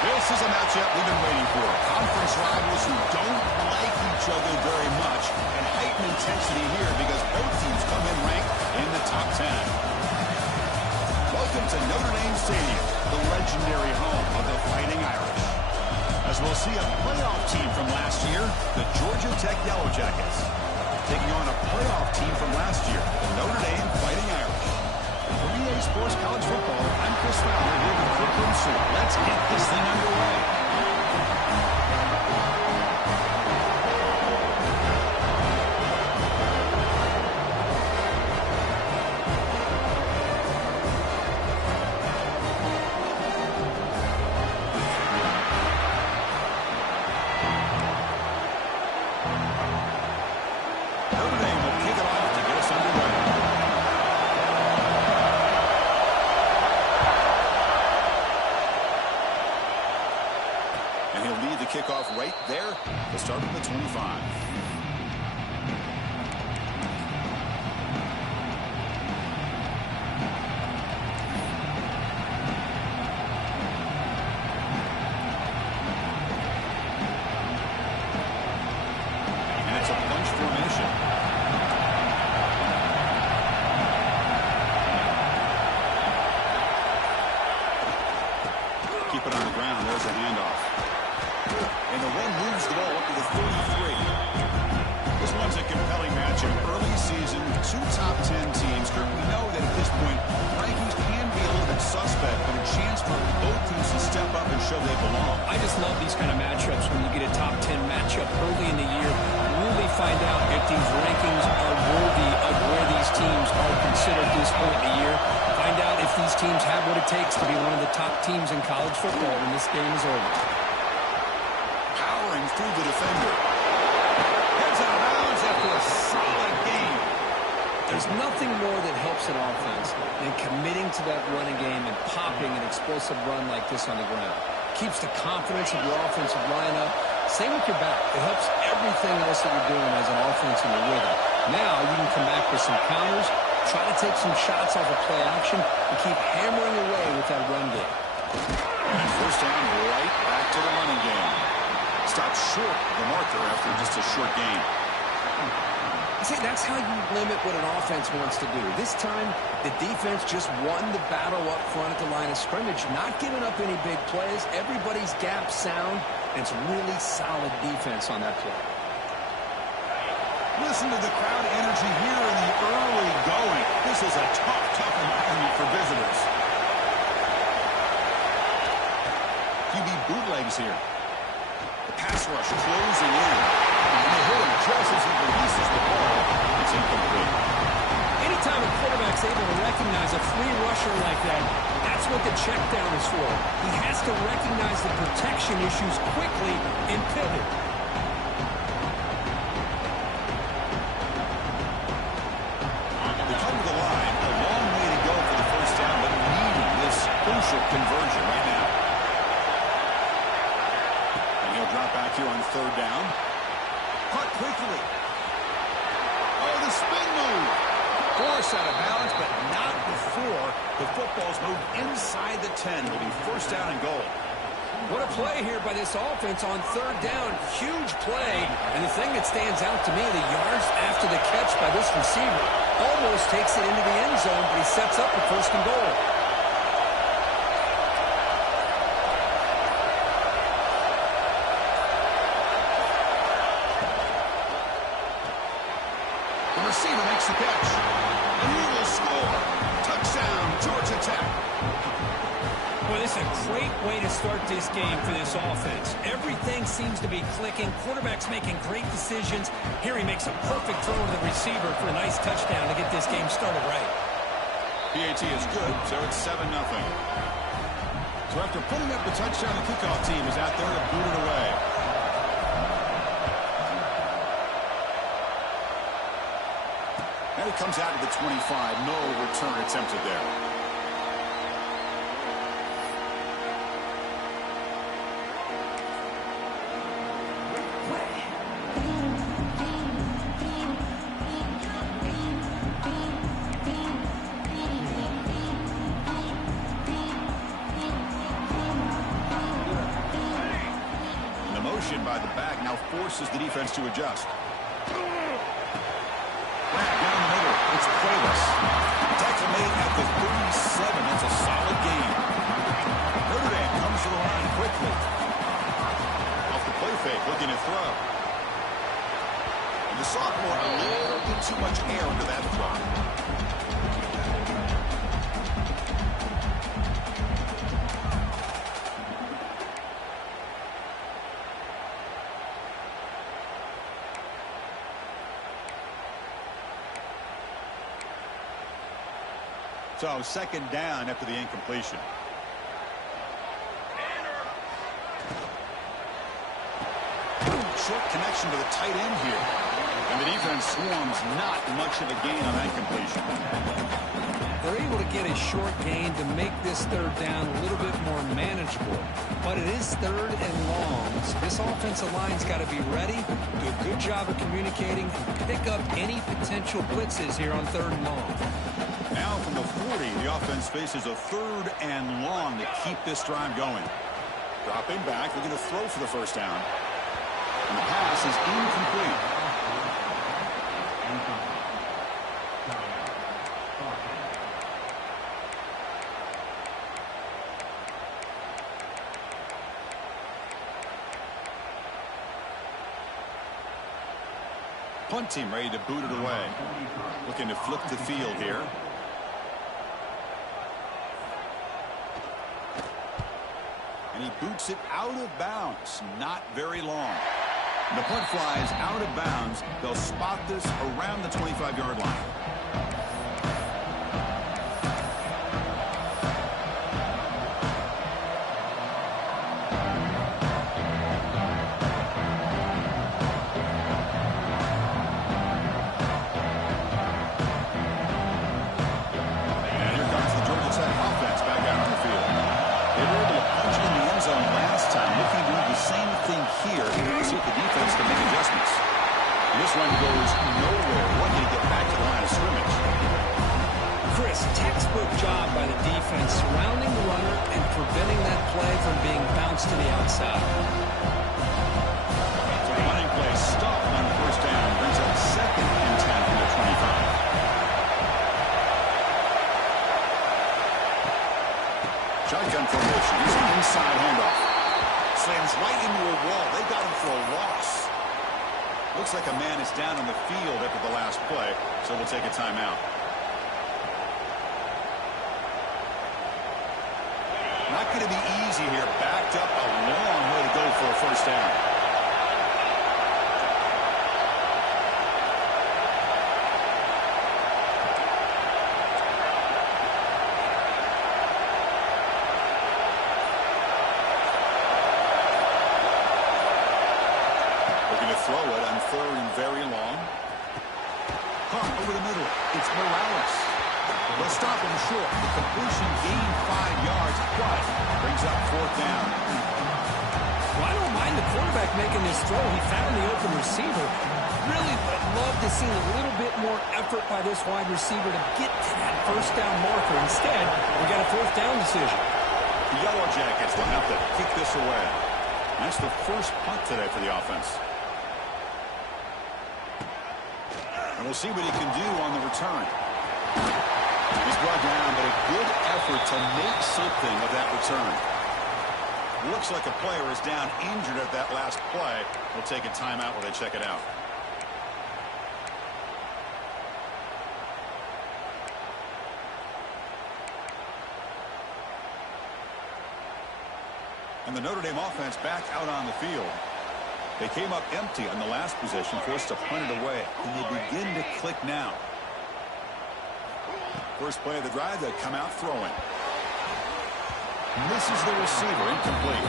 This is a matchup we've been waiting for. Conference rivals who don't like each other very much, and heightened intensity here because both teams come in ranked in the top 10. Welcome to Notre Dame Stadium, the legendary home of the Fighting Irish. As we'll see a playoff team from last year, the Georgia Tech Yellow Jackets, taking on a playoff team from last year, the Notre Dame Fighting Irish. For EA Sports College Football, I'm Chris Fowler here with Courtroom Soup. Let's get this thing underway. Kickoff right there to start from the 25. And it's a bunch formation. Keep it on the ground. There's a handoff. And the one moves the ball up to the 33. This one's a compelling matchup. Early season, two top 10 teams. Kurt, we know that at this point, rankings can be a little bit suspect, but a chance for both teams to step up and show they belong. I just love these kind of matchups when you get a top 10 matchup early in the year. Really find out if these rankings are worthy of where these teams are considered at this point in the year. Find out if these teams have what it takes to be one of the top teams in college football when this game is over. Through the defender. Heads out of bounds after a solid game. There's nothing more that helps an offense than committing to that running game and popping an explosive run like this on the ground. Keeps the confidence of your offensive line up. Same with your back. It helps everything else that you're doing as an offense in your rhythm. Now you can come back with some counters, try to take some shots off of play action, and keep hammering away with that run game. And first down, right back to the running game. Stopped short of the marker after just a short game. See, that's how you limit what an offense wants to do. This time, the defense just won the battle up front at the line of scrimmage, not giving up any big plays. Everybody's gap sound, and it's really solid defense on that play. Listen to the crowd energy here in the early going. This is a tough environment for visitors. QB bootlegs here. Pass rush closing in. And they hit him just as he releases the ball. It's incomplete. Anytime a quarterback's able to recognize a free rusher like that, that's what the check down is for. He has to recognize the protection issues quickly and pivot. They come to the line. A long way to go for the first down, but needing this crucial conversion right now. Drop back here on third down. Caught quickly. Oh, the spin move. Forced out of bounds, but not before the football's moved inside the 10. It'll be first down and goal. What a play here by this offense on third down. Huge play. And the thing that stands out to me, the yards after the catch by this receiver. Almost takes it into the end zone, but he sets up the first and goal. The receiver makes the catch. And he will score. Touchdown, Georgia Tech. Well, this is a great way to start this game for this offense. Everything seems to be clicking. Quarterback's making great decisions. Here he makes a perfect throw to the receiver for a nice touchdown to get this game started right. PAT is good, so it's 7-0. So after putting up the touchdown, the kickoff team is out there to boot it away. And it comes out to the 25. No return attempted there. By the back now forces the defense to adjust. Back down the middle. It's playless. Tackle made at the 37. That's a solid gain. Notre Dame comes to the line quickly. Off the play fake, looking to throw. And the sophomore a little bit too much air into that throw. So second down after the incompletion. Short connection to the tight end here. And the defense swarms not much of a gain on that completion. They're able to get a short gain to make this third down a little bit more manageable. But it is third and long. So this offensive line's got to be ready, do a good job of communicating, and pick up any potential blitzes here on third and long. Now from the 40, the offense faces a third and long to keep this drive going. Dropping back, looking to throw for the first down. And the pass is incomplete. Punt team ready to boot it away. Looking to flip the field here. And he boots it out of bounds. Not very long. The punt flies out of bounds. They'll spot this around the 25-yard line. This one goes nowhere. Want you to get back to the line of scrimmage. Chris, textbook job by the defense surrounding the runner and preventing that play from being bounced to the outside. So the running play stopped on the first down. Brings up second and 10 from the 25. Shotgun formation. Here's an inside handoff. Slams right into a wall. They got him for a loss. Looks like a man is down on the field after the last play, so we'll take a timeout. Not going to be easy here. Backed up a long way to go for a first down. Throw it on third and very long. Caught over the middle. It's Morales. They'll stop him short. The completion gained 5 yards, but brings up fourth down. Well, I don't mind the quarterback making this throw. He found the open receiver. Really would love to see a little bit more effort by this wide receiver to get to that first down marker. Instead, we got a fourth down decision. The Yellow Jackets will have to kick this away. That's the first punt today for the offense. And we'll see what he can do on the return. He's brought down, but a good effort to make something of that return. Looks like a player is down injured at that last play. We'll take a timeout while they check it out. And the Notre Dame offense back out on the field. They came up empty on the last possession, forced to punt it away, and they begin to click now. First play of the drive, they come out throwing. Misses the receiver, incomplete.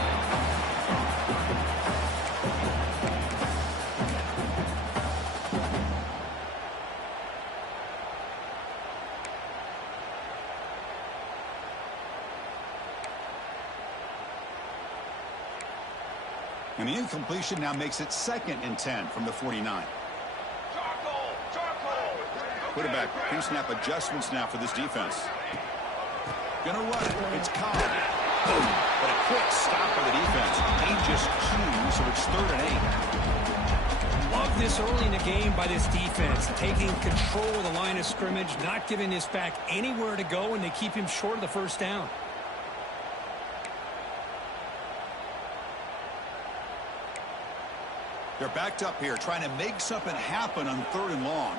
And the incompletion now makes it 2nd and 10 from the 49. Quarterback pre-snap adjustments now for this defense. Gonna run it. It's Cobb. Boom. But a quick stop by the defense. Dangerous cue, so it's 3rd and 8. Love this early in the game by this defense. Taking control of the line of scrimmage, not giving this back anywhere to go, and they keep him short of the first down. They're backed up here, trying to make something happen on 3rd and long.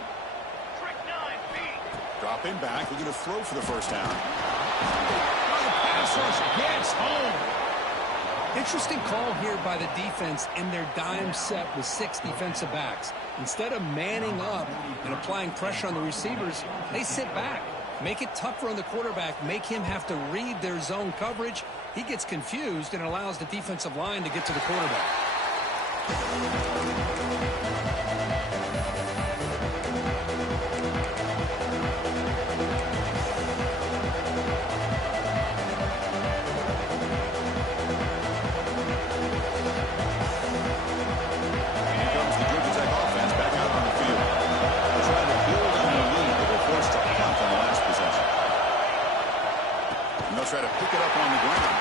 Dropping back, looking to throw for the first down. The pass rush gets home. Interesting call here by the defense in their dime set with 6 defensive backs. Instead of manning up and applying pressure on the receivers, they sit back. Make it tougher on the quarterback, make him have to read their zone coverage. He gets confused and allows the defensive line to get to the quarterback. Try to pick it up on the ground.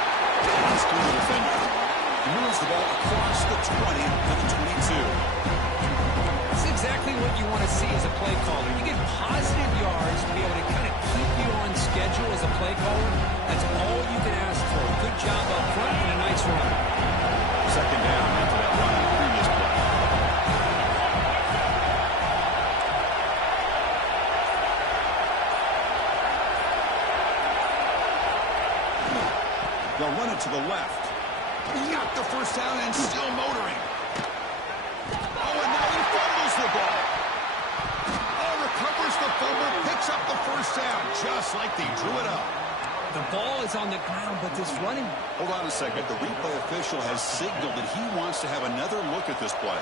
Runs through the defender. Moves the ball across the 20 to the 22. That's exactly what you want to see as a play caller. You get positive yards to be able to kind of keep you on schedule as a play caller. That's all you can ask for. Good job up front and a nice run. 2nd down after that run on the previous play. They'll run it to the left. Got the first down and still motoring. Oh, and now he fumbles the ball. Oh, recovers the fumble, picks up the first down, just like they drew it up. The ball is on the ground, but this running... Hold on a second. The replay official has signaled that he wants to have another look at this play.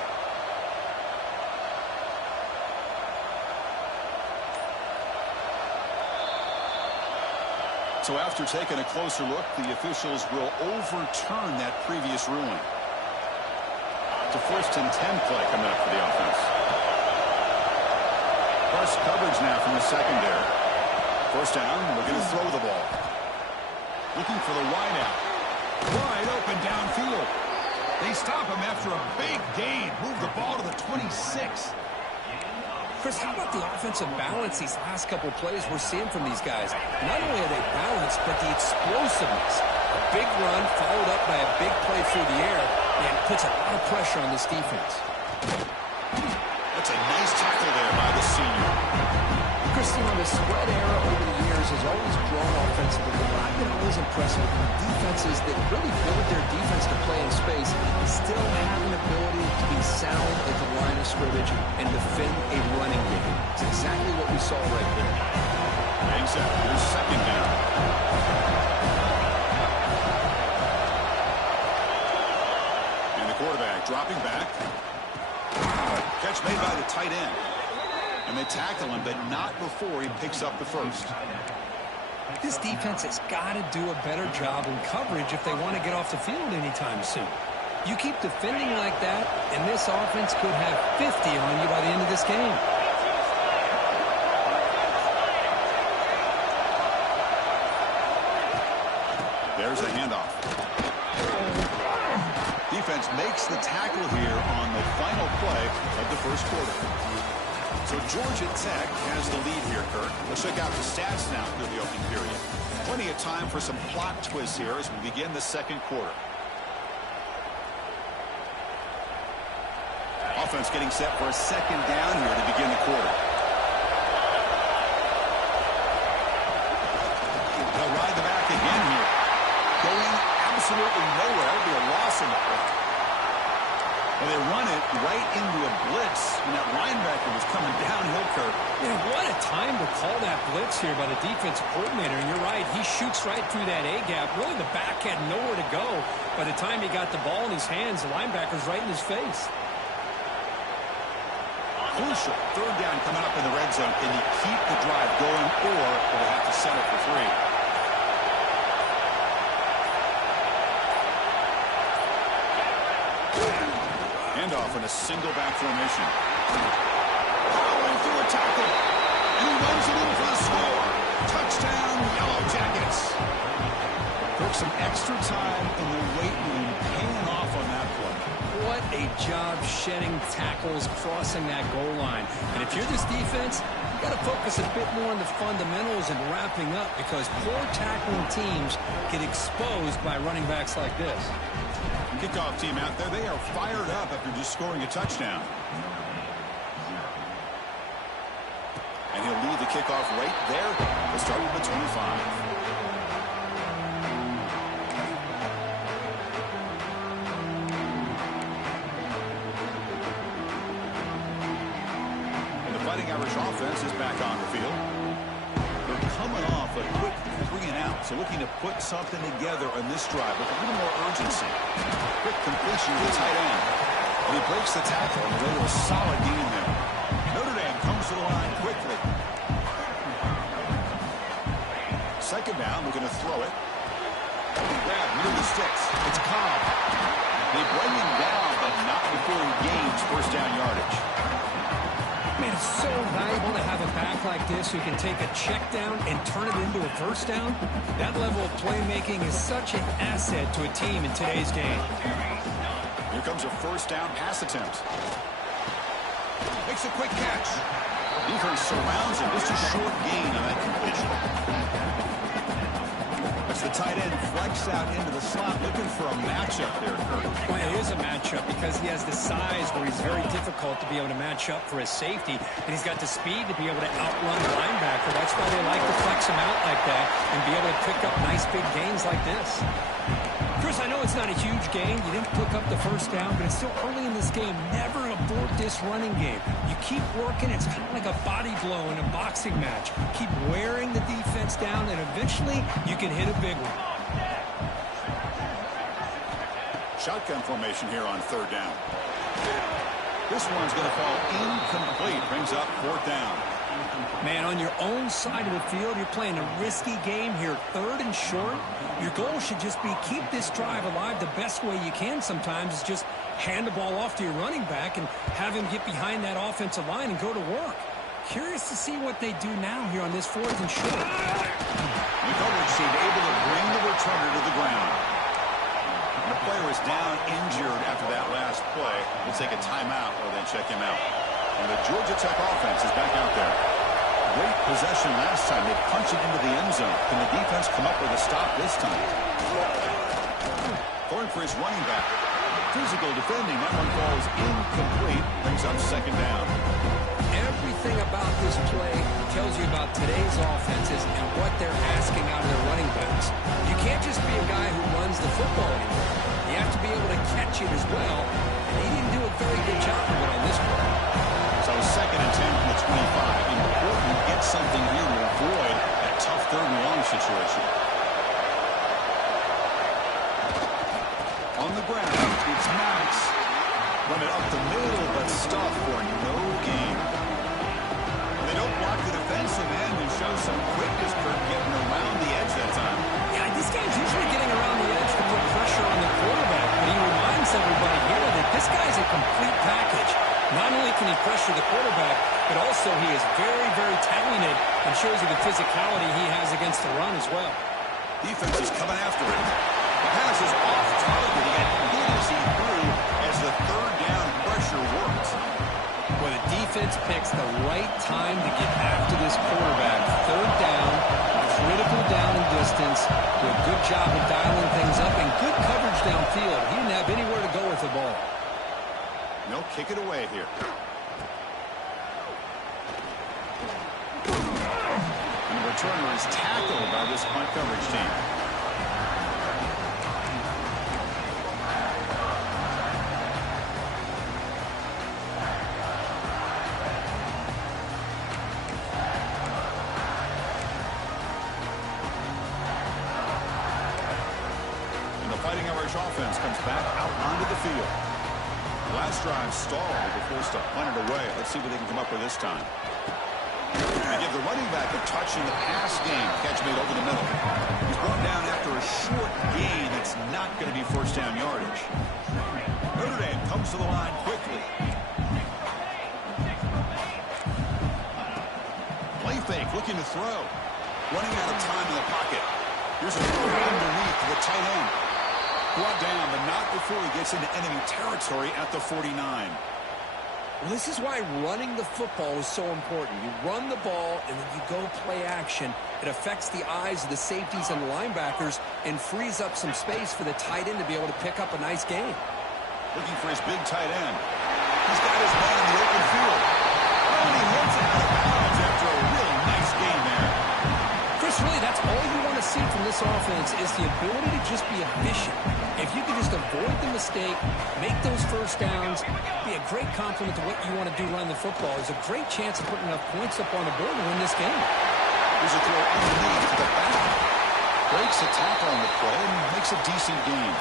So after taking a closer look, the officials will overturn that previous ruling. It's a 1st and 10 play coming up for the offense. Plus coverage now from the secondary. First down, we're going to throw the ball. Looking for the wide out. Wide open downfield. They stop him after a big gain. Move the ball to the 26. Chris, how about the offensive balance these last couple plays we're seeing from these guys? Not only are they balanced, but the explosiveness. A big run followed up by a big play through the air, and puts a lot of pressure on this defense. That's a nice tackle there by the senior. Chris, you know, the spread era over the years has always grown offensively, but I've been always impressed with defenses that really build their defense to play in space, still have an ability to be sound at the line of scrimmage and defend a running game. It's exactly what we saw right there. Hangs up. Here's 2nd down. And the quarterback dropping back. Catch made by the tight end. And they tackle him, but not before he picks up the first. This defense has got to do a better job in coverage if they want to get off the field anytime soon. You keep defending like that, and this offense could have 50 on you by the end of this game. There's a handoff. the tackle here on the final play of the first quarter. So Georgia Tech has the lead here, Kirk. Let's check out the stats now through the opening period. Plenty of time for some plot twists here as we begin the second quarter. Offense getting set for a second down here to begin the quarter. They'll ride the back again here. Going absolutely nowhere. It'll be a loss in the play. Well, they run it right into a blitz, and that linebacker was coming downhill, Kirk. Yeah, what a time to call that blitz here by the defensive coordinator. And you're right, he shoots right through that A-gap. Really, the back had nowhere to go. By the time he got the ball in his hands, the linebacker's right in his face. Crucial third down coming up in the red zone. Can you keep the drive going, or will they have to settle for 3? Handoff in a single back formation. Powering through a tackle. And he runs it in for the score. Touchdown, Yellow Jackets. Took some extra time in the weight room paying off on that play. What a job shedding tackles, crossing that goal line. And if you're this defense, you've got to focus a bit more on the fundamentals and wrapping up, because poor tackling teams get exposed by running backs like this. Kickoff team out there, they are fired up after just scoring a touchdown. And he'll lead the kickoff right there. We'll start with the 25. And the Fighting Irish offense is back on the field. They're coming off a quick 3 and out, so looking to put something together on this drive with a little more urgency. Quick completion to the tight end. And he breaks the tackle on the way to a solid gain there. Notre Dame comes to the line quickly. Second down, looking to throw it. Grab near the sticks. It's Cobb. They bring him down, but not before he gains first down yardage. Man, it's so valuable to have a back like this who can take a check down and turn it into a first down. That level of playmaking is such an asset to a team in today's game. Here comes a first down pass attempt. Makes a quick catch. Defense surrounds him. Just a short gain on that completion. As the tight end flex out into the slot, looking for a matchup there, Kirk. Well, it is a matchup because he has the size where he's very difficult to be able to match up for his safety, and he's got the speed to be able to outrun the linebacker. That's why they like to flex him out like that and be able to pick up nice big gains like this. Chris, I know it's not a huge gain. You didn't pick up the first down, but it's still early in this game. Never abort this running game. You keep working. It's kind of like a body blow in a boxing match. Keep wearing the defense down, and eventually you can hit a big one. Shotgun formation here on third down. This one's going to fall incomplete. Brings up fourth down. Man, on your own side of the field, you're playing a risky game here. Third and short. Your goal should just be keep this drive alive the best way you can sometimes is just hand the ball off to your running back and have him get behind that offensive line and go to work. Curious to see what they do now here on this fourth and short. McCullough seemed able to bring the returner to the ground. The player is down injured after that last play. We'll take a timeout or then check him out. And the Georgia Tech offense is back out there. Great possession last time. They punched it into the end zone. Can the defense come up with a stop this time? Going for his running back. Physical defending. That one falls incomplete. Brings up second down. Everything about this play tells you about today's offenses and what they're asking out of their running backs. You can't just be a guy who runs the football anymore. You have to be able to catch it as well. And he didn't do a very good job of it on this play. So second and 10 from the 25. Important to get something here to avoid that tough third and long situation. On the ground, it's Maddox. Run it up the middle, but stuffed for no gain. They don't block the defensive end and show some quickness for getting around the edge that time. Yeah, this guy's usually getting around the edge to put pressure on the quarterback, but he reminds everybody here that this guy's a complete package. Not only can he pressure the quarterback, but also he is very, very talented and shows you the physicality he has against the run as well. Defense is coming after him. The pass is off target. He got hit as he threw as the third down pressure worked. Well, the defense picks the right time to get after this quarterback. Third down, critical down and distance. Do a good job of dialing things up and good coverage downfield. He didn't have anywhere to go with the ball. They'll kick it away here. And the returner is tackled by this punt coverage team. Fighting Irish offense comes back out onto the field. Last drive stalled. They're forced to punt it away. Let's see what they can come up with this time. They give the running back a touch in the pass game. Catch made over the middle. He's brought down after a short gain. It's not going to be first down yardage. Notre Dame comes to the line quickly. Play fake, looking to throw. Running out of time in the pocket. Here's a throw underneath to the tight end. Brought down, but not before he gets into enemy territory at the 49. Well, this is why running the football is so important. You run the ball, and then you go play action. It affects the eyes of the safeties and the linebackers and frees up some space for the tight end to be able to pick up a nice gain. Looking for his big tight end. He's got his man in the open field. And he hits it out of bounds after a really nice gain there. Chris, really, that's all you want to see from this offense is the ability to just be efficient. If you can just avoid the mistake, make those first downs, be a great compliment to what you want to do running the football. There's a great chance of putting enough points up on the board to win this game. Here's a throw underneath to the back. Breaks a tackle on the play and makes a decent gain.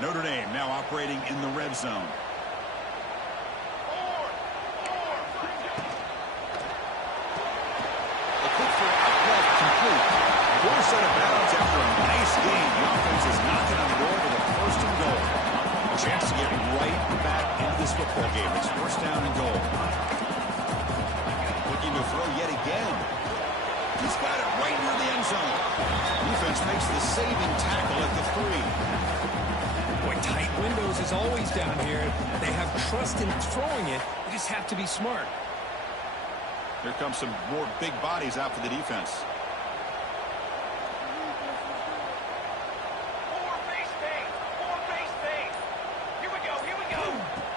Notre Dame now operating in the red zone. A quick throw out left complete. Forced out of bounds after a nice gain. The offense is knocking on the door with a first and goal. A chance to get right back into this football game. It's first down and goal. Looking to throw yet again. He's got it right near the end zone. Defense makes the saving tackle at the 3. Boy, tight windows is always down here. They have trust in throwing it. You just have to be smart. Here comes some more big bodies out for the defense. Here we go.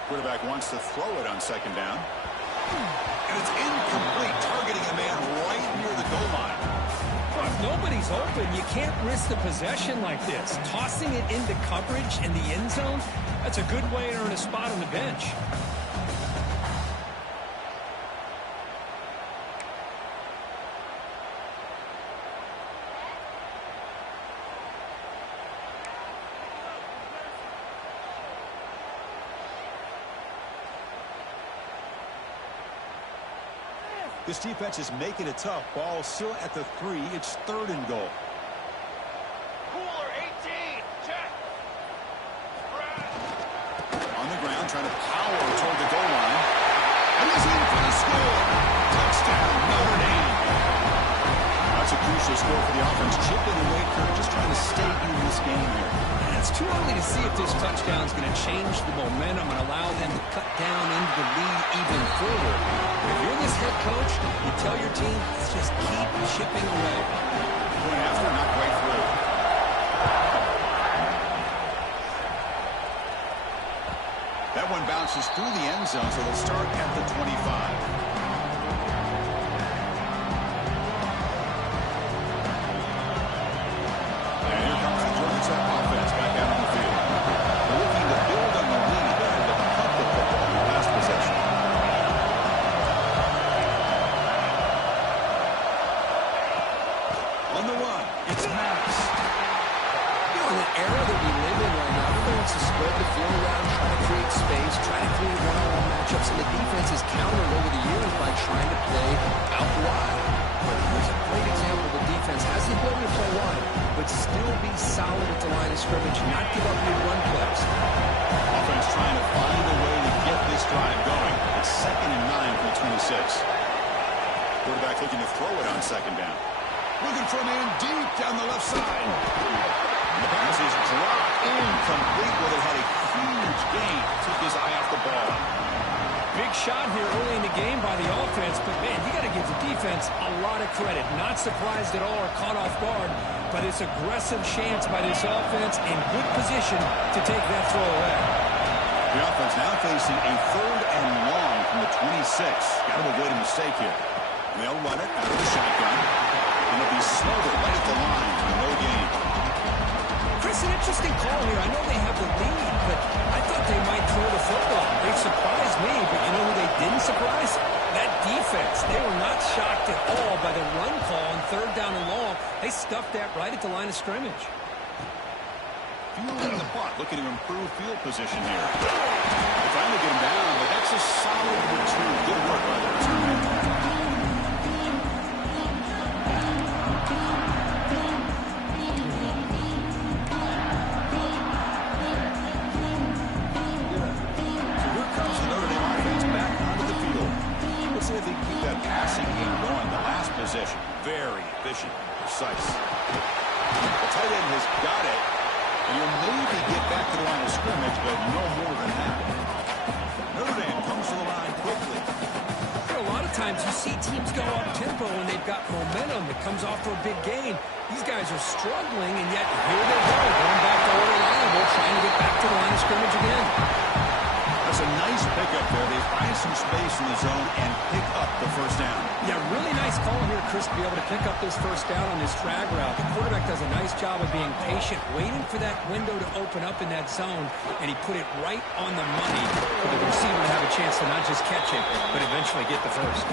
Quarterback wants to throw it on second down. And it's incomplete, targeting a man right near the goal line. Well, if nobody's open, you can't risk the possession like this. Tossing it into coverage in the end zone, that's a good way to earn a spot on the bench. This defense is making it tough. Ball still at the 3. It's third and goal. Cooler 18. Check. On the ground, trying to power toward the goal line. And he's in for the score. Touchdown, Notre Dame. That's a crucial score for the offense. Chipping away, Kirk, just trying to stay in this game here. And it's too early to see if this touchdown is going to change the momentum and allow them to cut down into the lead even further. If you're this head coach, you tell your team, let's just keep chipping away. Going after, not quite through. That one bounces through the end zone, so they'll start at the 25. has the ability to play wide, but still be solid at the line of scrimmage, not give up big run plays. Offense trying to find a way to get this drive going. It's 2nd and 9 from the 26. Quarterback looking to throw it on 2nd down. Looking for a man deep down the left side. The pass is dropped incomplete. Well, they had a huge gain. Took his eye off the ball. Big shot here early in the game by the offense, but, man, you got to give the defense a lot of credit. Not surprised at all or caught off guard, but it's aggressive chance by this offense in good position to take that throw away. The offense now facing a 3rd and long from the 26. Got to avoid a mistake here. They'll run it out of the shotgun, and it'll be smothered right at the line for no gain. Chris, an interesting call here. I know they have the lead, but I thought they might throw the football. They surprised me, but you know who they didn't surprise? That defense. They were not shocked at all by the run call on 3rd down and long. They stuffed that right at the line of scrimmage. Fueling the punt, looking to improve field position here. They're trying to get him down, but that's a solid return. Good work by the return. Very efficient, precise. The tight end has got it. And you'll maybe get back to the line of scrimmage, but no more than that. Notre Dame comes to the line quickly. A lot of times you see teams go up-tempo when they've got momentum that comes off for a big gain. These guys are struggling, and yet here they go, going back to where they're liable, trying to get back to the line of scrimmage again. That's a nice pickup there. They find some space in the zone and pick up the 1st down. Yeah, really nice call here, Chris, to be able to pick up this 1st down on this drag route. The quarterback does a nice job of being patient, waiting for that window to open up in that zone, and he put it right on the money for the receiver to have a chance to not just catch it, but eventually get the 1st.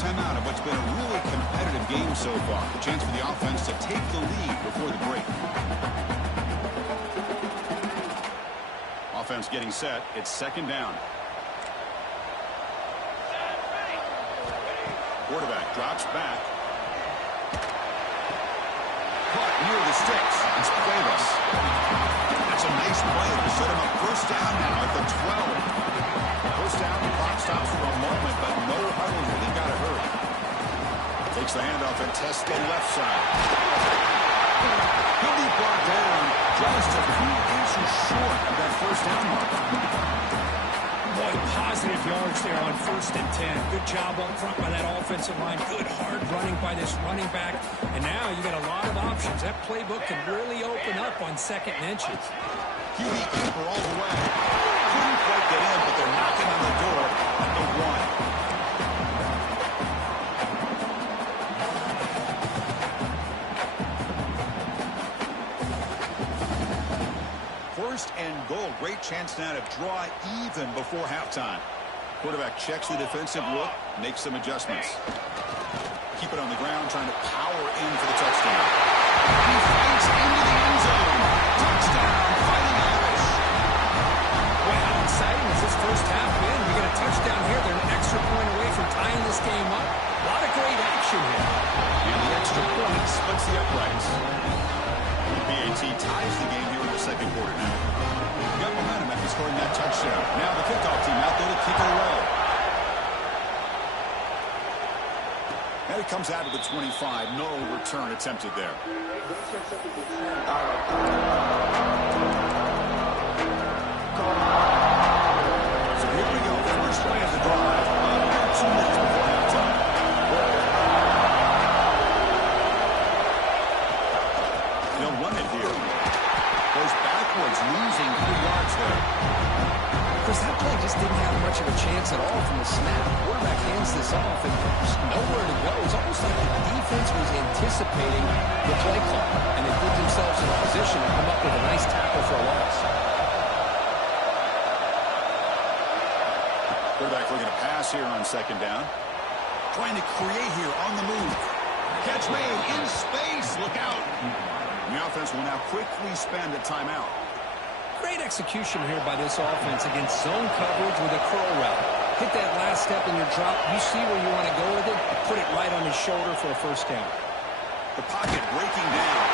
Timeout of what's been a really competitive game so far. A chance for the offense to take the lead before the break. Offense getting set. It's 2nd down. Quarterback drops back. Caught near the sticks. It's Cuevas. That's a nice play to set him up 1st down now at the 12. 1st down, the clock stops for a moment, but no huddle. Really got to hurry. Takes the handoff and tests the left side. He'll be brought down just a few inches short of that 1st down mark. Boy, positive yards there on 1st and 10. Good job up front by that offensive line. Good hard running by this running back. And now you got a lot of options. That playbook can really open up on 2nd and inches. QB keeper all the way. Couldn't quite get in, but they're knocking on the door at the 1. And goal. Great chance now to draw even before halftime. Quarterback checks the defensive look, makes some adjustments. Keep it on the ground, trying to power in for the touchdown. He fights into the end zone. Touchdown, Fighting Irish. Boy, how exciting has this 1st half been? We get a touchdown here. They're an extra point away from tying this game up. A lot of great action here. And the extra point splits the uprights. The PAT ties the game here in the 2nd quarter now. Got momentum after scoring that touchdown. Now the kickoff team out there to kick it away. And it comes out of the 25. No return attempted there. So here we go. First play of the drive. 2 minutes before halftime. They'll run it here. Goes backwards, losing 3 yards there. Chris, that play just didn't have much of a chance at all from the snap. The quarterback hands this off, and there's nowhere to go. It's almost like the defense was anticipating the play call, and they put themselves in a position to come up with a nice tackle for a loss. Quarterback looking to pass here on 2nd down. Trying to create here on the move. Catch made in space. Look out. And the offense will now quickly spend a timeout. Great execution here by this offense against zone coverage with a curl route. Hit that last step in your drop. You see where you want to go with it. Put it right on his shoulder for a first down. The pocket breaking down.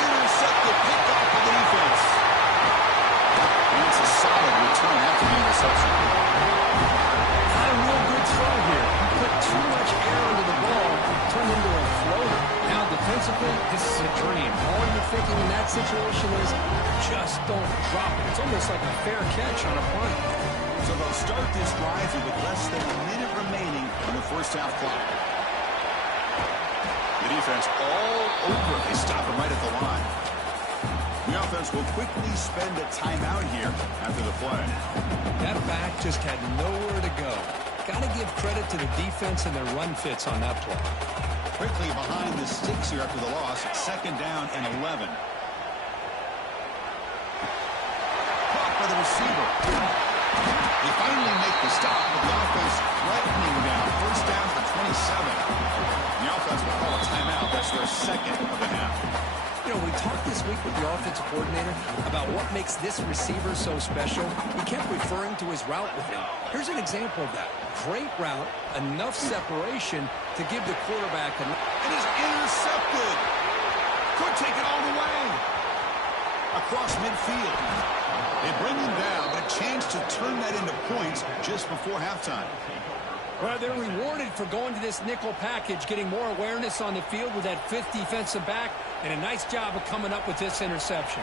Intercepted, picked off by the defense. And it's a solid return after the interception. Not a real good throw here. He put too much air into the ball, turned into a floater. Now defensively, this is a dream. All you're thinking in that situation is just don't drop it. It's almost like a fair catch on a punt. So they'll start this drive with less than a minute remaining on the first half clock. The defense all over. They stop him right at the line. The offense will quickly spend a timeout here after the play. That back just had nowhere to go. Got to give credit to the defense and their run fits on that play. Quickly behind the sticks here after the loss. 2nd down and 11. Caught by the receiver. They finally make the stop, but the offense threatening now. 1st down to 27. The offense will call a timeout. That's their 2nd of the half. You know, we talked this week with the offensive coordinator about what makes this receiver so special. He kept referring to his route with him. Here's an example of that. Great route, enough separation to give the quarterback a... It is intercepted. Could take it all the way. Across midfield. They bring him down, but a chance to turn that into points just before halftime. Well, they're rewarded for going to this nickel package, getting more awareness on the field with that 5th defensive back, and a nice job of coming up with this interception.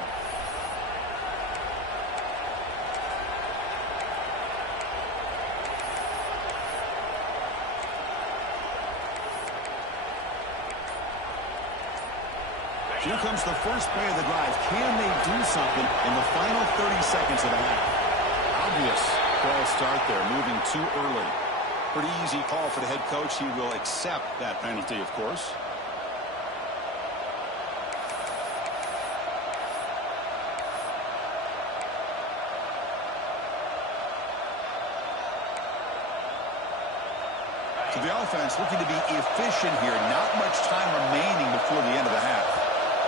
Here comes the first play of the drive. Can they do something in the final 30 seconds of the half? Obvious false start there, moving too early. Pretty easy call for the head coach. He will accept that penalty, of course. So the offense looking to be efficient here. Not much time remaining before the end of the half.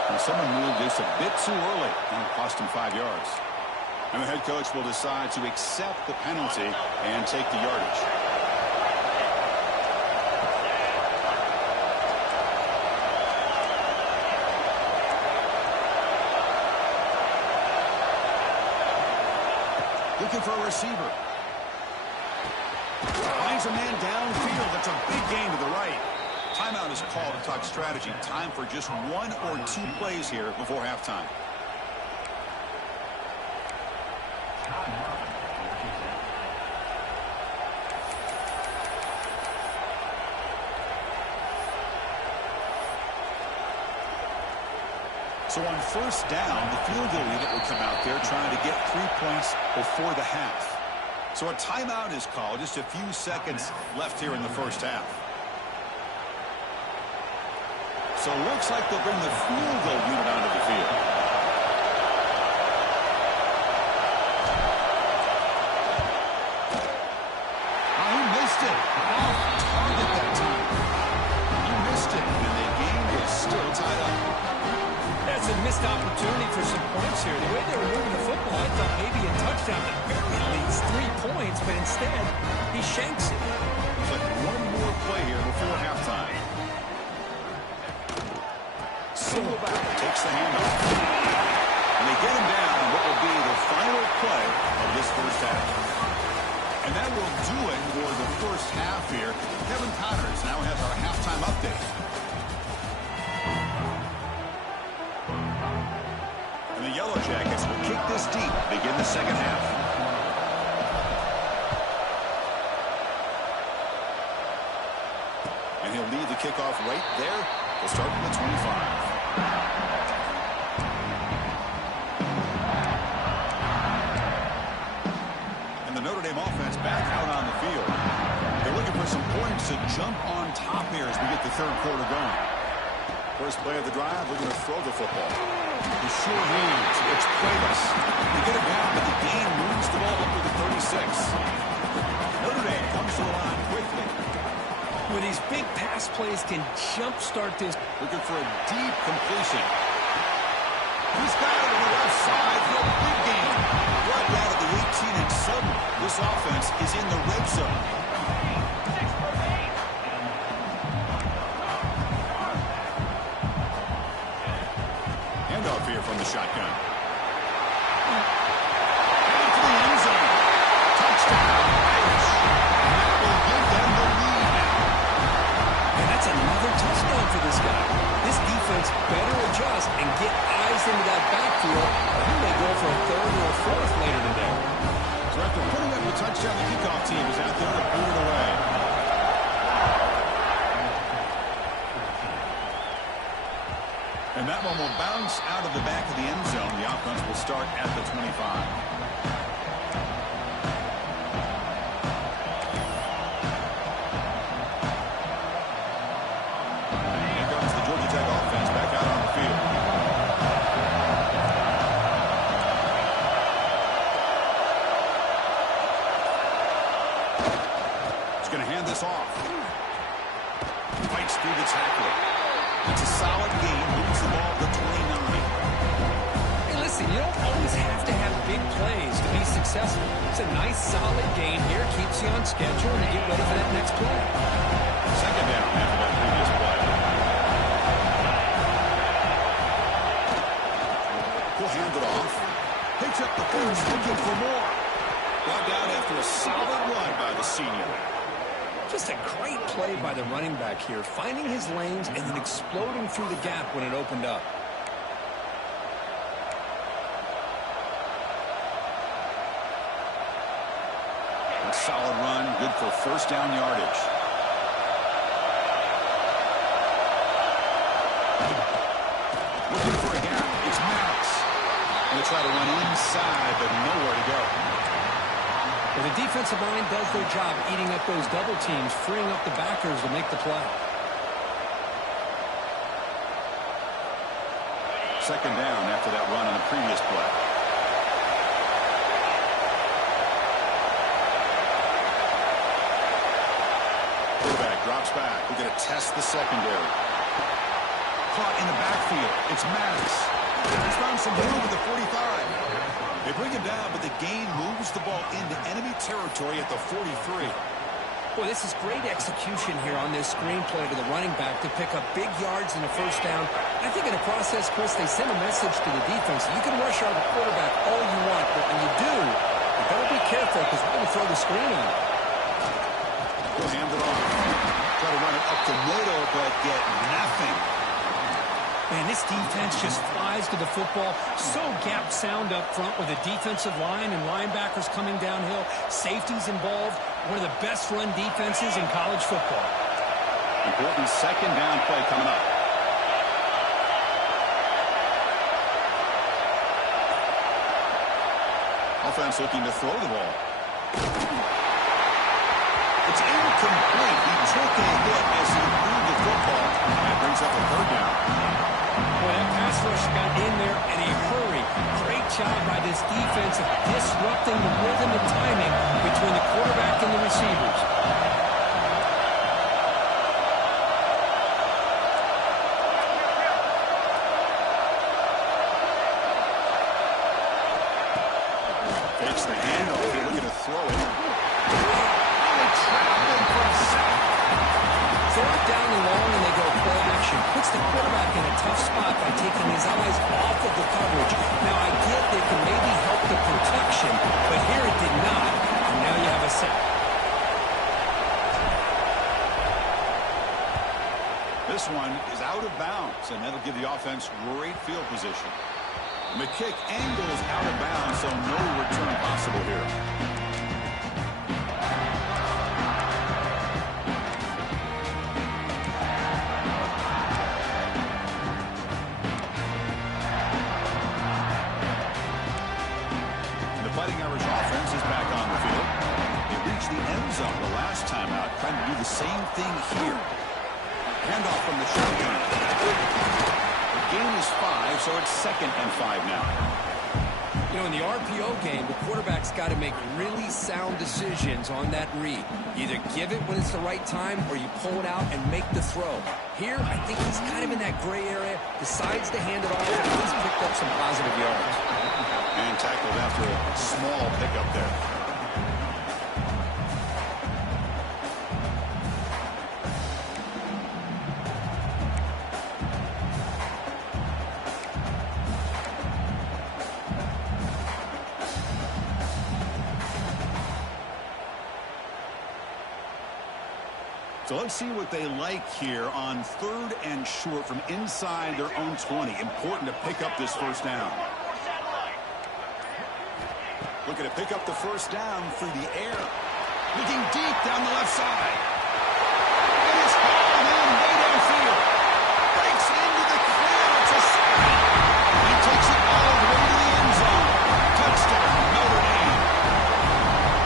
And someone moved this a bit too early, and it cost him 5 yards. And the head coach will decide to accept the penalty and take the yardage. Looking for a receiver. Finds a man downfield. That's a big gain to the right. Timeout is called to talk strategy. Time for just 1 or 2 plays here before halftime. So on 1st down, the field goal unit will come out there trying to get 3 points before the half. So a timeout is called. Just a few seconds left here in the first half. So it looks like they'll bring the field goal unit onto the field. Oh, he missed it. Off target that time. He missed it, and the game is still tied up. That's a missed opportunity for some points here. The way they were moving the football, I thought maybe a touchdown at very least 3 points, but instead, he shanks it. Looks like one more play here before halftime. Silverback takes the handoff. And they get him down on what will be the final play of this first half. And that will do it for the first half here. Kevin Connors now has our halftime update. And the Yellow Jackets will kick this deep, begin the second half. And he'll lead the kickoff right there. They'll start from the 25. And the Notre Dame offense back out on the field. They're looking for some points to jump on top here as we get the 3rd quarter going. First play of the drive, we're going to throw the football. The short hands, it's playless. They get it down, but the gain moves the ball up to the 36. Notre Dame comes to the line quickly. With these big pass plays can jumpstart this. Looking for a deep completion. He's got it on the left side for a big gain. Right out of the 18, and suddenly this offense is in the red zone. Handoff here from the shotgun. Heading to the end zone. Touchdown, Irish. And that will give them the lead now. And that's another touchdown for this guy. This defense better adjust and get eyes into that backfield. He may go for a third or a fourth later today. So after putting up a touchdown, the kickoff team is out there to boot it away. And that one will bounce out of the back of the end zone. The offense will start at the 25. Going to hand this off. Fights through the tackle. It's a solid gain. Moves the ball to 29. Hey, listen, you don't always have to have big plays to be successful. It's a nice, solid gain here. Keeps you on schedule and you get ready for that next play. Second down after that previous play. He'll hand it off. Picks up the first, looking for more. Brought down after a solid run by the senior. Just a great play by the running back here, finding his lanes and then exploding through the gap when it opened up. A solid run, good for first down yardage. Looking for a gap. It's Maddox. Going to try to run inside, but nowhere to go. Well, the defensive line does their job eating up those double teams, freeing up the backers to make the play. Second down after that run on the previous play. Quarterback drops back. We're going to test the secondary. Caught in the backfield. It's Maddox. He's found some room at the 45. They bring him down, but the gain moves the ball into enemy territory at the 43. Boy, this is great execution here on this screenplay to the running back to pick up big yards in the first down. I think in the process, Chris, they send a message to the defense. You can rush out the quarterback all you want, but when you do, you better be careful because we're going to throw the screen on it. He'll hand it off. Try to run it up the middle, but get nothing. Man, this defense just flies to the football. So gap sound up front with a defensive line and linebackers coming downhill. Safeties involved. One of the best run defenses in college football. Important second down play coming up. Offense looking to throw the ball. It's incomplete. He took a hit as he threw the football. That brings up a third down. Boy, that pass rush got in there in a hurry. Great job by this defense of disrupting the rhythm and timing between the quarterback and the receivers. Takes the handoff. They're looking to throw it. Oh, they trap him for a sack. Throw it down and long, and they go play action. Puts the quarterback in a tough spot by taking his eyes off of the coverage. Now, I get they can maybe help the protection, but here it did not. And now you have a sack. This one is out of bounds, and that'll give the offense great field position. The kick angles out of bounds, so no return possible here. The Fighting Irish offense is back on the field. They reached the end zone the last time out, trying to do the same thing here. Handoff from the shotgun. The gain is 5, so it's 2nd and 5 now. You know, in the RPO game, the quarterback's got to make really sound decisions on that read. Either give it when it's the right time or you pull it out and make the throw. Here, I think he's kind of in that gray area, decides to hand it off, and he's picked up some positive yards. And tackled after a small pickup there. So let's see what they like here on 3rd and short from inside their own 20. Important to pick up this first down. Looking to pick up the first down through the air. Looking deep down the left side. It is hauled in way downfield. Breaks into the clear. It's a sack. He takes it all the way to the end zone. Touchdown, Notre Dame.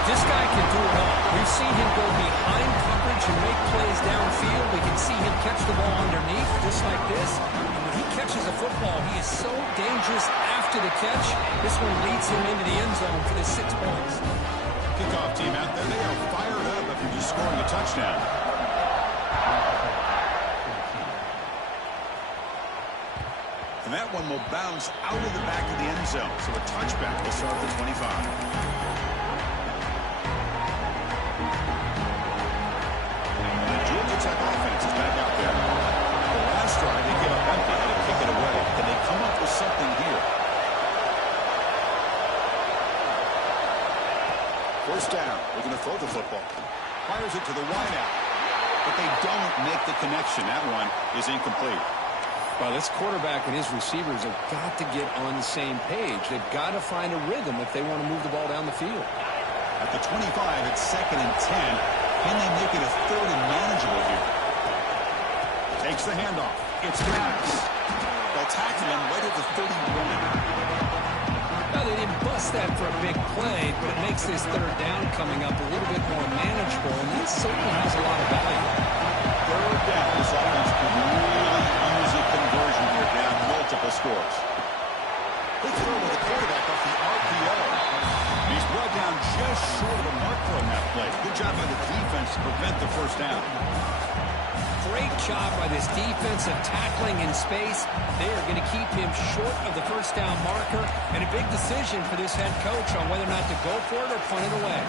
This guy can do it all. We've seen him go behind coverage and make plays downfield. We can see him catch the ball underneath, just like this. And when he catches a football, he is so dangerous after the catch. This one leads him into the end zone for the 6 points. Kickoff team out there. They are fired up after just scoring a touchdown. And that one will bounce out of the back of the end zone. So a touchback will start at the 25. Tech offense is back out there. The last drive, they give up empty, had to kick it away. Can they come up with something here? First down. They're going to throw the football. Fires it to the wideout. But they don't make the connection. That one is incomplete. Well, this quarterback and his receivers have got to get on the same page. They've got to find a rhythm if they want to move the ball down the field. At the 25, it's 2nd and 10. Can they make it a 3rd and manageable here? Takes the handoff. It's pass. They'll tackle him right at the 31. Well, they didn't bust that for a big play, but it makes this 3rd down coming up a little bit more manageable, and that certainly has a lot of value. 3rd down. This offense can really use a conversion here down multiple scores. Big throw with the quarterback off the RPO. He's brought down just short of a marker on that play. Good job by the defense to prevent the first down. Great job by this defensive tackling in space. They are going to keep him short of the first down marker, and a big decision for this head coach on whether or not to go for it or punt it away.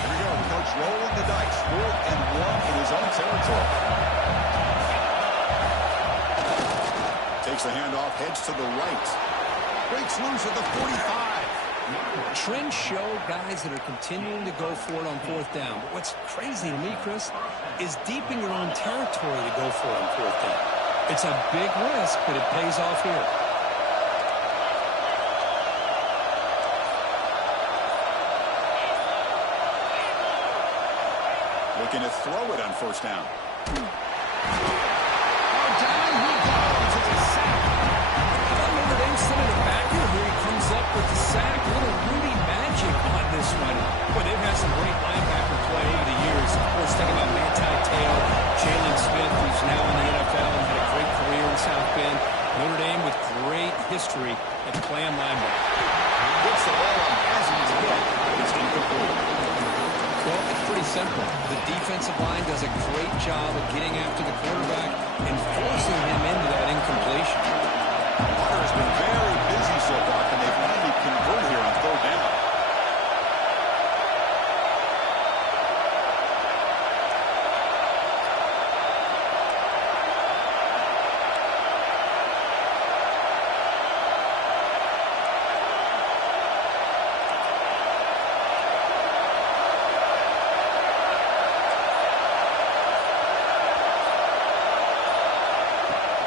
Here we go. The coach rolling the dice. 4th and 1 in his own territory. Takes the handoff, heads to the right. Breaks loose at the 45. Trends show guys that are continuing to go for it on 4th down. But what's crazy to me, Chris, is deep in your own territory to go for it on 4th down. It's a big risk, but it pays off here. Looking to throw it on 1st down. With the sack, a little Rudy magic on this one. Boy, they've had some great linebacker play over the years. Of course, think about Manti Te'o, Jalen Smith, who's now in the NFL and had a great career in South Bend. Notre Dame with great history at playing linebacker. Gets the ball on as he's hit. It's incomplete. Well, it's pretty simple. The defensive line does a great job of getting after the quarterback and forcing him into that incompletion. Walker has been very busy so far. Can they finally convert here on 3rd down?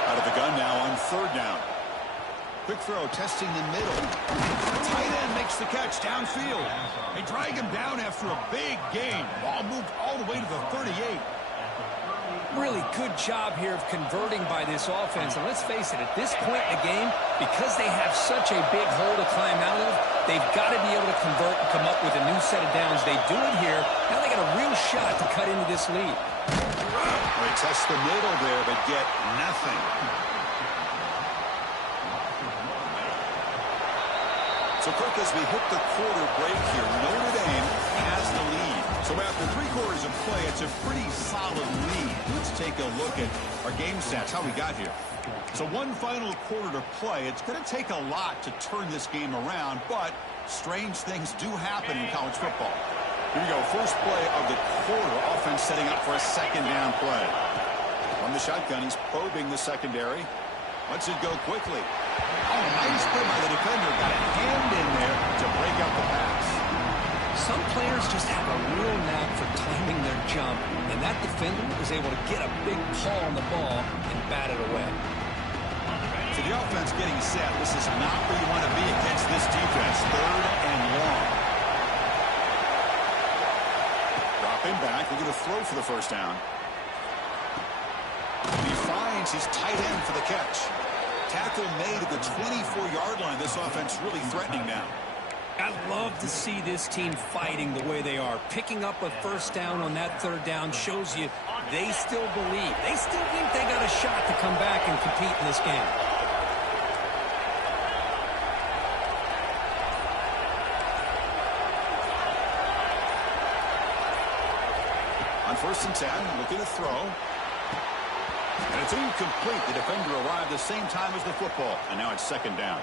Out of the gun now on 3rd down. Quick throw, testing the middle. The tight end makes the catch downfield. They drag him down after a big gain. Ball moved all the way to the 38. Really good job here of converting by this offense. And let's face it, at this point in the game, because they have such a big hole to climb out of, they've got to be able to convert and come up with a new set of downs. They do it here. Now they got a real shot to cut into this lead. They test the middle there, but get nothing. So quick as we hit the quarter break here, Notre Dame has the lead. So after 3 quarters of play, it's a pretty solid lead. Let's take a look at our game stats, how we got here. So 1 final quarter to play. It's going to take a lot to turn this game around, but strange things do happen in college football. Here we go, first play of the quarter. Offense setting up for a 2nd down play. From the shotgun, he's probing the secondary. Lets it go quickly. Oh, nice play by the defender. Got a hand in there to break up the pass. Some players just have a real knack for timing their jump, and that defender was able to get a big paw on the ball and bat it away. So the offense getting set. This is not where you want to be against this defense. 3rd and long. Dropping back. We're going to throw for the first down. He finds his tight end for the catch. Tackle made at the 24-yard line. This offense really threatening now. I love to see this team fighting the way they are. Picking up a first down on that 3rd down shows you they still believe. They still think they got a shot to come back and compete in this game. On 1st and 10, looking to throw. And it's incomplete. The defender arrived the same time as the football. And now it's 2nd down.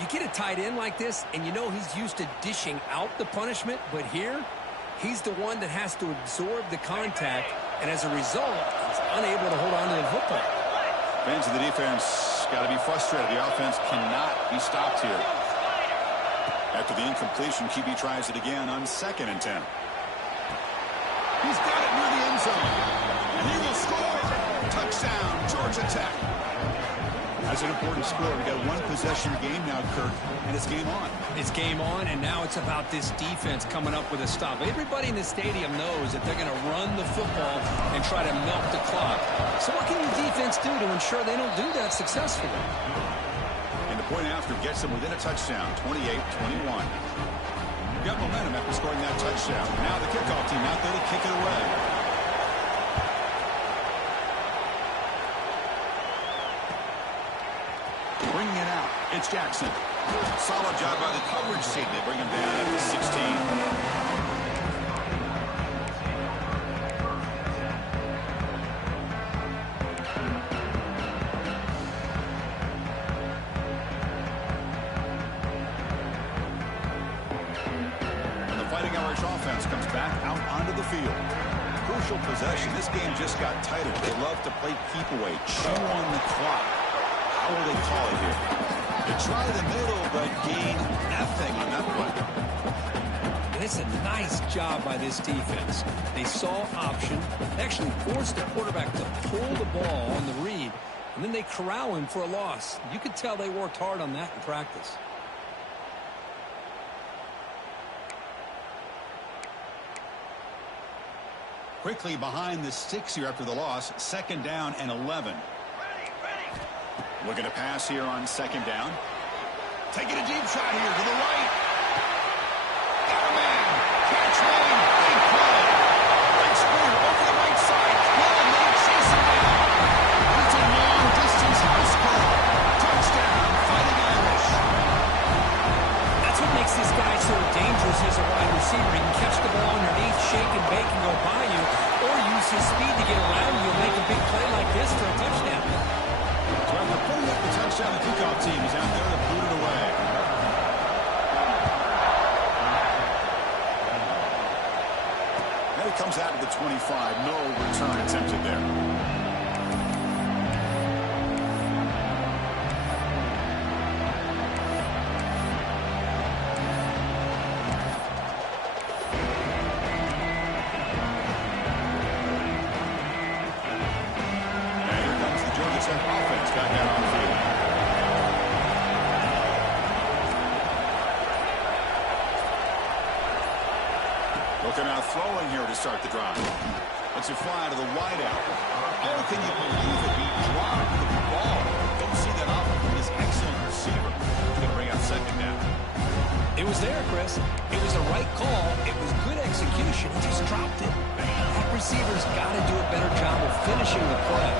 You get a tight end like this, and you know he's used to dishing out the punishment, but here, he's the one that has to absorb the contact, and as a result, he's unable to hold on to the football. Fans of the defense got to be frustrated. The offense cannot be stopped here. After the incompletion, QB tries it again on 2nd and 10. He's got it near the end zone. And he will score. Touchdown, Georgia Tech. That's an important score. We got 1 possession game now, Kirk, and it's game on. It's game on, and now it's about this defense coming up with a stop. Everybody in the stadium knows that they're going to run the football and try to milk the clock. So what can your defense do to ensure they don't do that successfully? And the point after gets them within a touchdown, 28-21. Got momentum after scoring that touchdown. Now the kickoff team out there to kick it away. Bringing it out. It's Jackson. Solid job by the coverage team. They bring him down at the 16. Offense comes back out onto the field. Crucial possession. This game just got tighter. They love to play keep away, chew on the clock. How will they call it here? They try the middle, but gain nothing on that play. And it's a nice job by this defense. They saw option, actually forced the quarterback to pull the ball on the read, and then they corral him for a loss. You could tell they worked hard on that in practice. Quickly behind the sticks here after the loss. 2nd down and 11. Looking to pass here on 2nd down. Taking a deep shot here to the right. Got a man. Catch made. Big play. Right screen over the right side. Well, they chase him down. It's a long distance house call. Touchdown, Fighting Irish. That's what makes this guy so dangerous as a wide receiver. He can catch the ball underneath, shake and bake and go by you, or use his speed to get around you and make a big play like this for a touchdown. So after putting up the touchdown, the kickoff team is out there to boot it away. And it comes out of the 25. No return attempted there. Offense back out on the field. Looking out throwing here to start the drive. It's a fly to the wideout. Oh, can you believe it? He dropped the ball. Don't see that often from this excellent receiver. He's going to bring out second down. It was there, Chris. It was the right call. It was good execution. He just dropped it. That receiver's got to do a better job of finishing the play.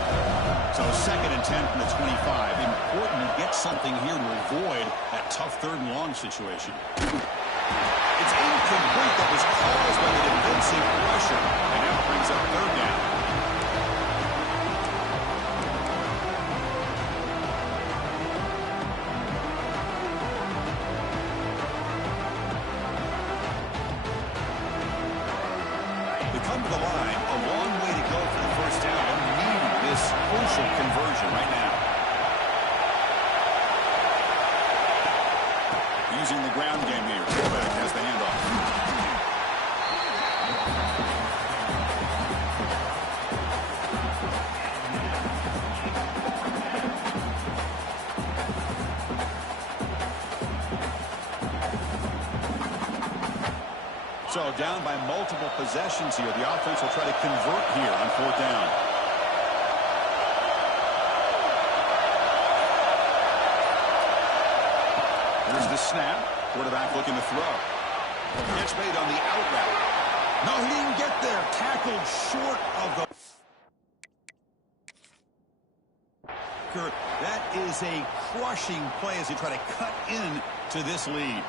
So 2nd and 10 from the 25. Important to get something here to avoid that tough 3rd and long situation. It's incomplete. That was caused by the defensive pressure. And now it brings up 3rd down. They come to the line. A long way to go for the first down. Needing this crucial conversion right now. Using the ground game here. Quarterback has the handoff. So down by multiple possessions here. The offense will try to convert here on 4th down. Here's the snap. Quarterback looking to throw. Catch made on the out route. No, he didn't get there. Tackled short of the... That is a crushing play as they try to cut in to this lead.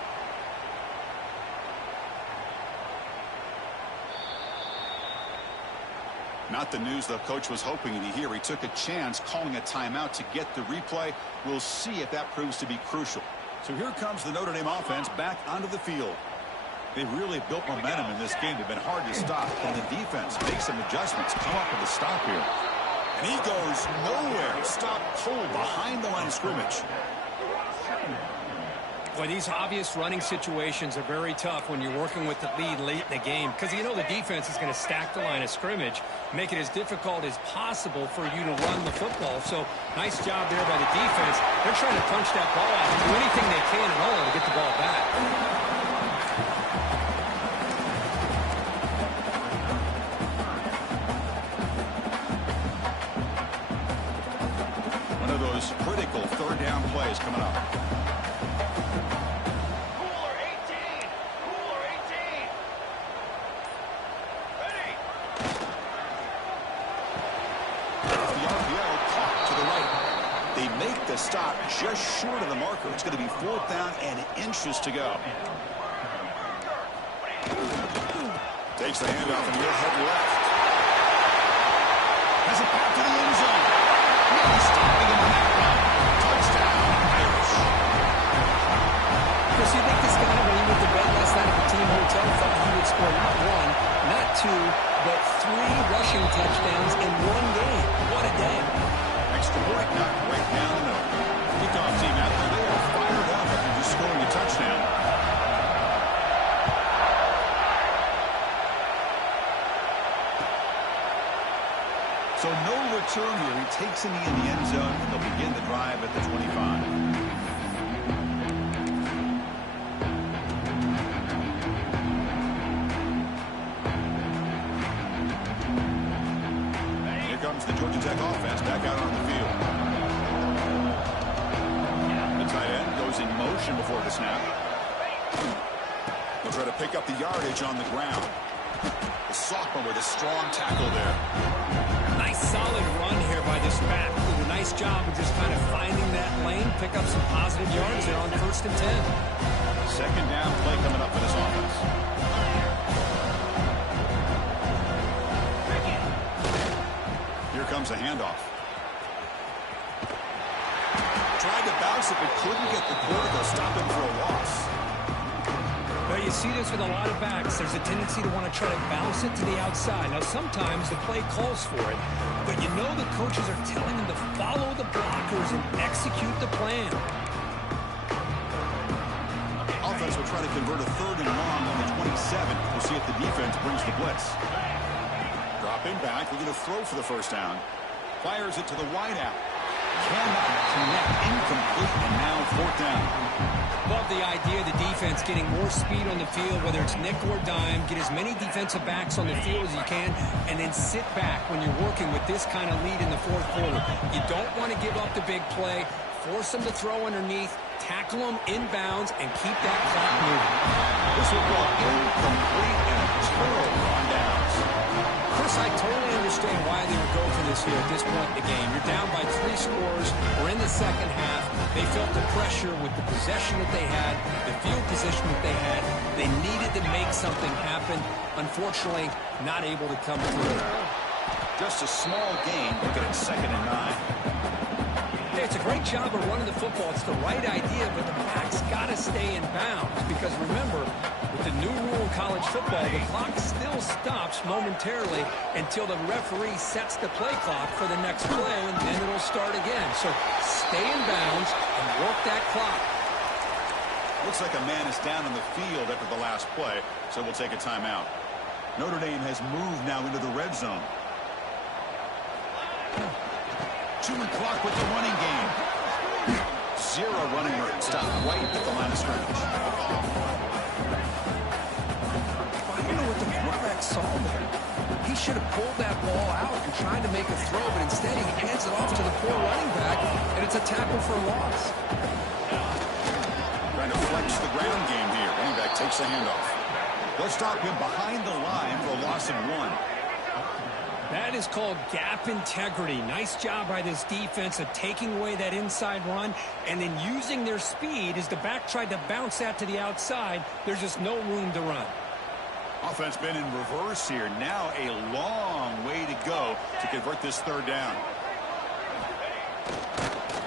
Not the news the coach was hoping to hear. He took a chance calling a timeout to get the replay. We'll see if that proves to be crucial. So here comes the Notre Dame offense back onto the field. They've really built momentum in this game. They've been hard to stop. Can the defense make some adjustments, come up with a stop here? And he goes nowhere. Stop cold behind the line of scrimmage. Boy, these obvious running situations are very tough when you're working with the lead late in the game because you know the defense is going to stack the line of scrimmage, make it as difficult as possible for you to run the football. So nice job there by the defense. They're trying to punch that ball out, do anything they can at all to get the ball back. One of those critical 3rd down plays coming up. The stop just short of the marker. It's going to be 4th down and inches to go. Takes the handoff and he'll head left. Has it back to the end zone. No stopping him on that run. Touchdown, Irish. Chris, you think this guy, when he went to bed last night at the team hotel, thought he would score not 1, not 2, but 3 rushing touchdowns in one game. What a day. Extra point knocked right down the middle. Kickoff team out there. They are fired up after just scoring a touchdown. So no return here. He takes him in the end zone, and they'll begin the drive at the 25. The Georgia Tech offense back out on the field. The tight end goes in motion before the snap. They'll try to pick up the yardage on the ground. The sophomore with a strong tackle there. Nice solid run here by this back. Did a nice job of just kind of finding that lane, pick up some positive yards there on 1st and 10. 2nd down play coming up for this offense. Here comes a handoff. Tried to bounce it, but couldn't get the quarter to stop him for a loss. Well, you see this with a lot of backs. There's a tendency to want to try to bounce it to the outside. Now, sometimes the play calls for it, but you know the coaches are telling them to follow the blockers and execute the plan. Offense will try to convert a 3rd and long on the 27. We'll see if the defense brings the blitz. Dropping back, looking to throw for the first down. Fires it to the wideout. cannot connect. Incomplete, and now fourth down. Love the idea of the defense getting more speed on the field, whether it's nickel or dime. Get as many defensive backs on the field as you can, and then sit back when you're working with this kind of lead in the fourth quarter. You don't want to give up the big play. Force them to throw underneath, tackle them inbounds, and keep that clock moving. This will go incomplete and a turnover on downs. Chris, I totally understand why they would go for this here at this point in the game. You're down by 3 scores. We're in the second half. They felt the pressure with the possession that they had, the field position that they had. They needed to make something happen. Unfortunately, not able to come through. Just a small gain. Looking at 2nd and 9. Hey, it's a great job of running the football. It's the right idea, but the back's got to stay in bounds. Because remember, with the new rule in college football, the clock still stops momentarily until the referee sets the play clock for the next play, and then it'll start again. So stay in bounds and work that clock. Looks like a man is down on the field after the last play, so we'll take a timeout. Notre Dame has moved now into the red zone. 2-minute clock with the running game. 0 running room. Stop right at the line of scrimmage. I don't know what the quarterback saw there. He should have pulled that ball out and tried to make a throw, but instead he hands it off to the poor running back, and it's a tackle for a loss. Trying to flex the ground game here. Running back takes the handoff. They'll stop him behind the line for a loss of 1. That is called gap integrity. Nice job by this defense of taking away that inside run and then using their speed as the back tried to bounce that to the outside. There's just no room to run. Offense been in reverse here. Now a long way to go to convert this 3rd down.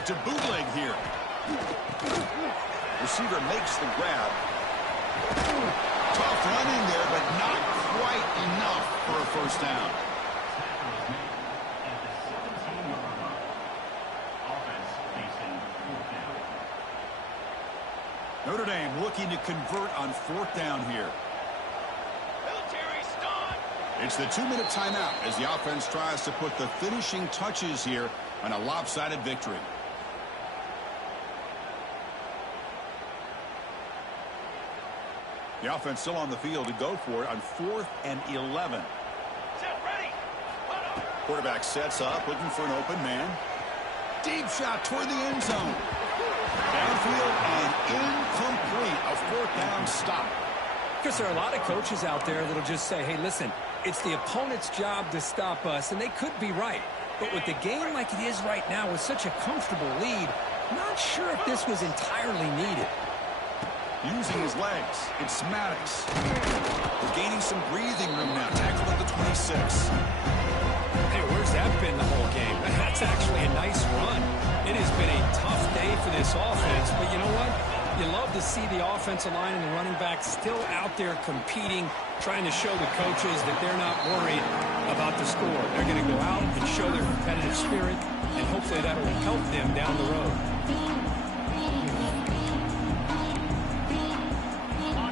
To bootleg here. Receiver makes the grab. Tough running there, but not quite enough for a 1st down. Notre Dame looking to convert on 4th down here. Military stun. It's the 2-minute timeout as the offense tries to put the finishing touches here on a lopsided victory. The offense still on the field to go for it on 4th and 11. Set ready. Quarterback sets up, looking for an open man. Deep shot toward the end zone. Downfield and incomplete. A 4th down stop. Because there are a lot of coaches out there that'll just say, hey, listen, it's the opponent's job to stop us, and they could be right. But with the game like it is right now with such a comfortable lead, not sure if this was entirely needed. Using his legs, it's Maddox. Gaining some breathing room now. Tackled at the 26. Hey, where's that been the whole game? That's actually a nice run. It has been a tough day for this offense, but you know what? You love to see the offensive line and the running back still out there competing, trying to show the coaches that they're not worried about the score. They're going to go out and show their competitive spirit, and hopefully that will help them down the road.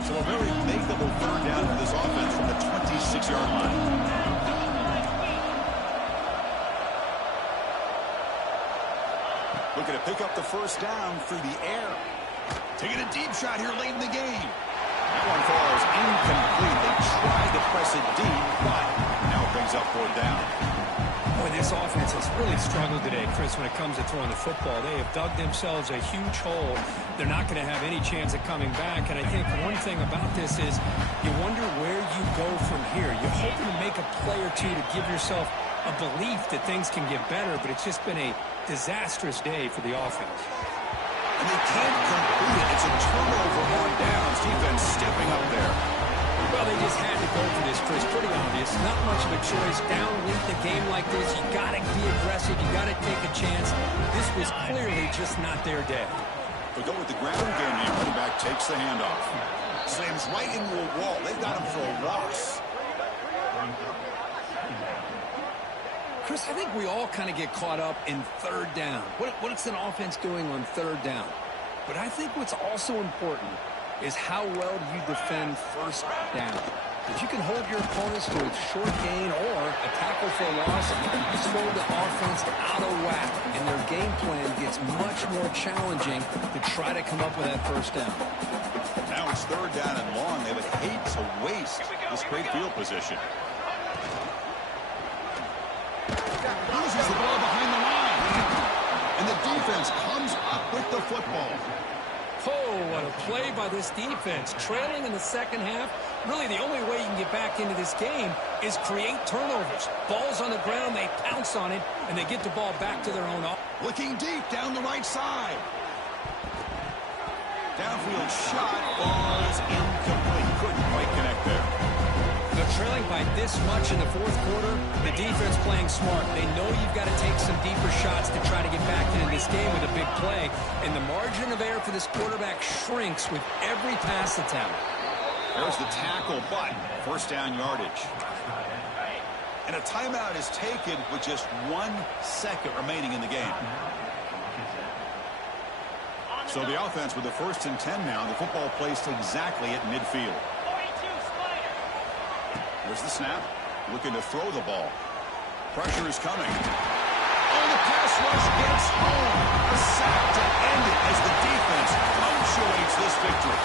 So a very makeable 3rd down for this offense from the 26-yard line. Looking to pick up the 1st down through the air. Taking a deep shot here late in the game. That one falls incomplete. They tried to press it deep, but now it brings up 4th down. Boy, this offense has really struggled today, Chris, when it comes to throwing the football. They have dug themselves a huge hole. They're not going to have any chance of coming back. And I think one thing about this is you wonder where you go from here. You're hoping to make a play or two to give yourself a belief that things can get better, but it's just been a disastrous day for the offense. And they can't complete it. It's a turnover on downs. Defense stepping up there. Well, they just had to go for this, Chris. Pretty obvious. Not much of a choice. Down late in the game like this, you got to be aggressive. You got to take a chance. This was clearly just not their day. They go with the ground game here. Running back takes the handoff. Slams right into a wall. They've got him for a loss. Chris, I think we all kind of get caught up in 3rd down. What's an offense doing on 3rd down? But I think what's also important is how well do you defend 1st down. If you can hold your opponents to a short gain or a tackle for a loss, you throw the offense out of whack, and their game plan gets much more challenging to try to come up with that first down. Now it's third down and long. They would hate to waste this great field position. Loses the ball behind the line. And the defense comes up with the football. Oh, what a play by this defense. Trailing in the second half, really the only way you can get back into this game is create turnovers. Ball's on the ground, they pounce on it, and they get the ball back to their own offense. Looking deep down the right side. Downfield shot falls incomplete. Couldn't quite connect there. They're trailing by this much in the fourth quarter. The defense playing smart. They know you've got to take some deeper shots to try to get back into this game with a big play. And the margin of error for this quarterback shrinks with every pass attempt. There's the tackle, but first down yardage. And a timeout is taken with just 1 second remaining in the game. So the offense with the 1st and 10 now. The football placed exactly at midfield. There's the snap. Looking to throw the ball. Pressure is coming. Oh, the pass rush gets home. A sack to end it as the defense punctuates this victory.